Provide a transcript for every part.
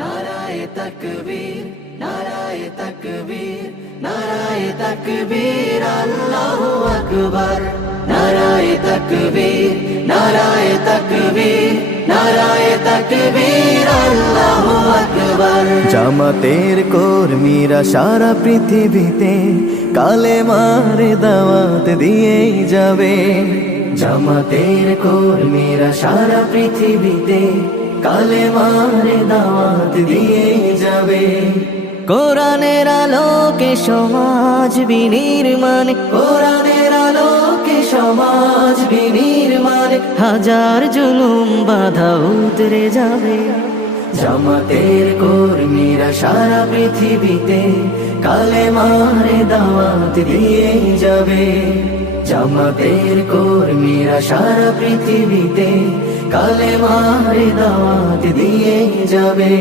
নারায়ে তাকবীর, নারায়ে তাকবীর, নারায়ে তাকবীর, আল্লাহু আকবার। নারায়ে তাকবীর, নারায়ে তাকবীর, নারায়ে তাকবীর, আল্লাহু আকবার। জামাতের কর্মীরা সারা পৃথিবীতে কালেমার দাওয়াত দিয়েই যাবে। জামাতের কর্মীরা সারা পৃথিবীতে কালেমার দাওয়াত দিয়ে যাবে। কোরআনের আলোকে সমাজ বিনির্মাণ, কোরআনের আলোকে সমাজ বিনির্মাণ, হাজার জুলুম বাধা উতরে যাবে। জামাতের কর্মীরা সারা পৃথিবীতে কালেমার দাওয়াত দিয়ে যাবে। জামাতের কর্মীরা সারা পৃথিবীতে কালেমার দাওয়াত দিয়ে যাবে।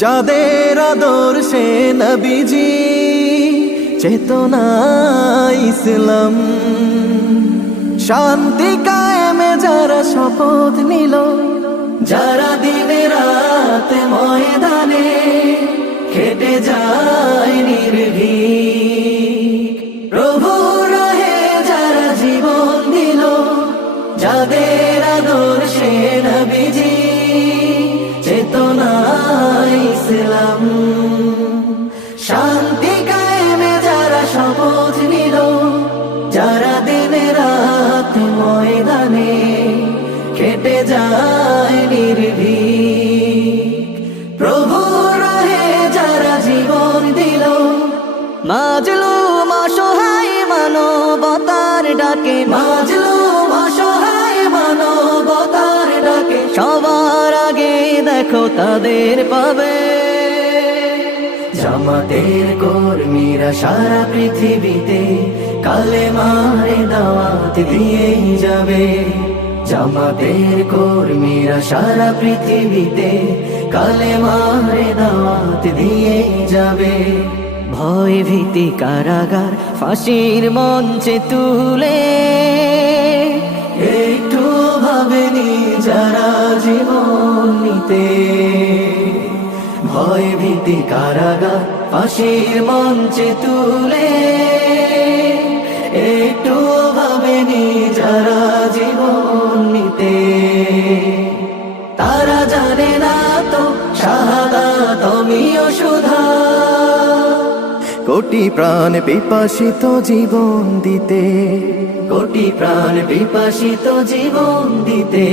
যাদের আদর্শে নবীজি চেতনা ইসলাম, শান্তি কায়েমে যারা শপথ নিল, যারা দিনে রাত ময়দানে খেটে যায় নির্ভীক, প্রভু রাহে যারা জীবন দিল, যাদের আদর্শে নবীজি চেতনা ইসলাম, শান্তি কায়েমে যারা শপথ নিল, যারা দিনে রাত ময়দানে খেটে যায় নির্ভীক, প্রভু রাহে যারা জীবন দিল, মাজলুম অসহায় মানবতার ডাকে, মাজলুম অসহায় মানবতার ডাকে, সবার আগে দেখো তাদের পাবে। জামাতের কর্মীরা সারা পৃথিবীতে কালেমার দাওয়াত দিয়ে যাবে। জামাতের কর্মীরা সারা পৃথিবীতে কালেমার দাওয়াত দিয়ে যাবে। ভয় ভীতি কারাগার ফাঁসির মঞ্চে তুলে, একটু ভাবেনি যারা জীবন নিতে, ভয় ভীতি কারাগার ফাঁসির মঞ্চে তুলে, একটু ভাবেনি যারা জীবন নিতে। তারা জানে না তো শাহাদাত অমিয় সুধা, কোটি প্রাণ পিপাসিত জীবন দিতে, কোটি প্রাণ বিপাসিত জীবন দিতে।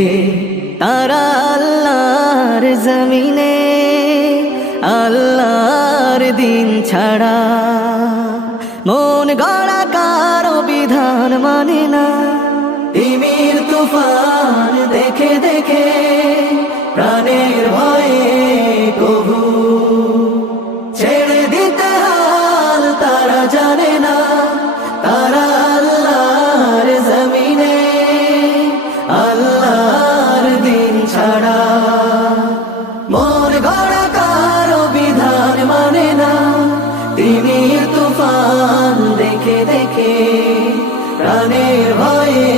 তারা আল্লাহর জমিনে আল্লাহর দিন ছাড়া মন গড়া কারো বিধান মানে না। তিমির তুফান দেখে দেখে প্রাণের ভয়ে কবু ছেড়ে দিতে হাল তারা জানে না। তারা আল্লাহর জমিনে আল্লাহর দিন ছাড়া মন গড়া কারো বিধান মানে না। তিমির তুফান দেখে দেখে প্রাণের ভয়ে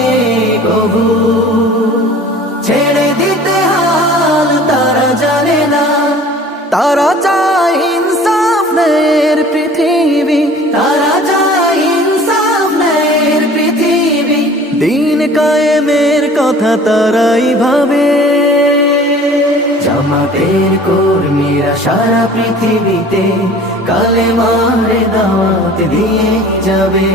কবু ছেড়ে দিতে হাল তারা জানে না। তারা চায় ইনসাফ ন্যায়ের পৃথিবী, তারা চায় ইনসাফ ন্যায়ের পৃথিবী, দিন কায়েমের কথা তারাই ভাবে। জামাতের কর্মীরা সারা পৃথিবীতে কালেমার দাওয়াত দিয়ে যাবে।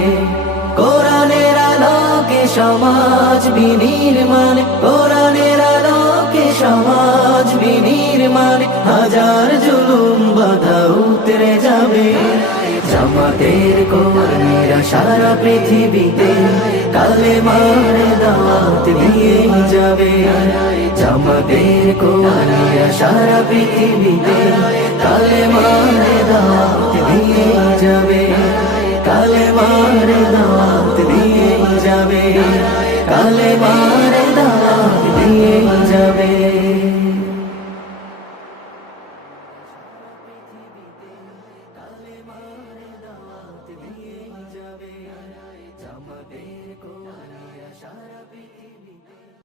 কোরআনের আলোকে সমাজ বিনির্মাণ, কোরআনের আলোকে সমাজ বিনির্মাণ, হাজার জুলুম বাধা উতরে যাবে। জামাতের কর্মীরা সারা পৃথিবীতে কালেমার দাওয়াত দিয়ে যাবে। জামাতের কর্মীরা সারা পৃথিবীতে কালেমার দাওয়াত দিয়ে যাবে। কালেমার দাওয়াত দিয়ে যাবে। কালেমার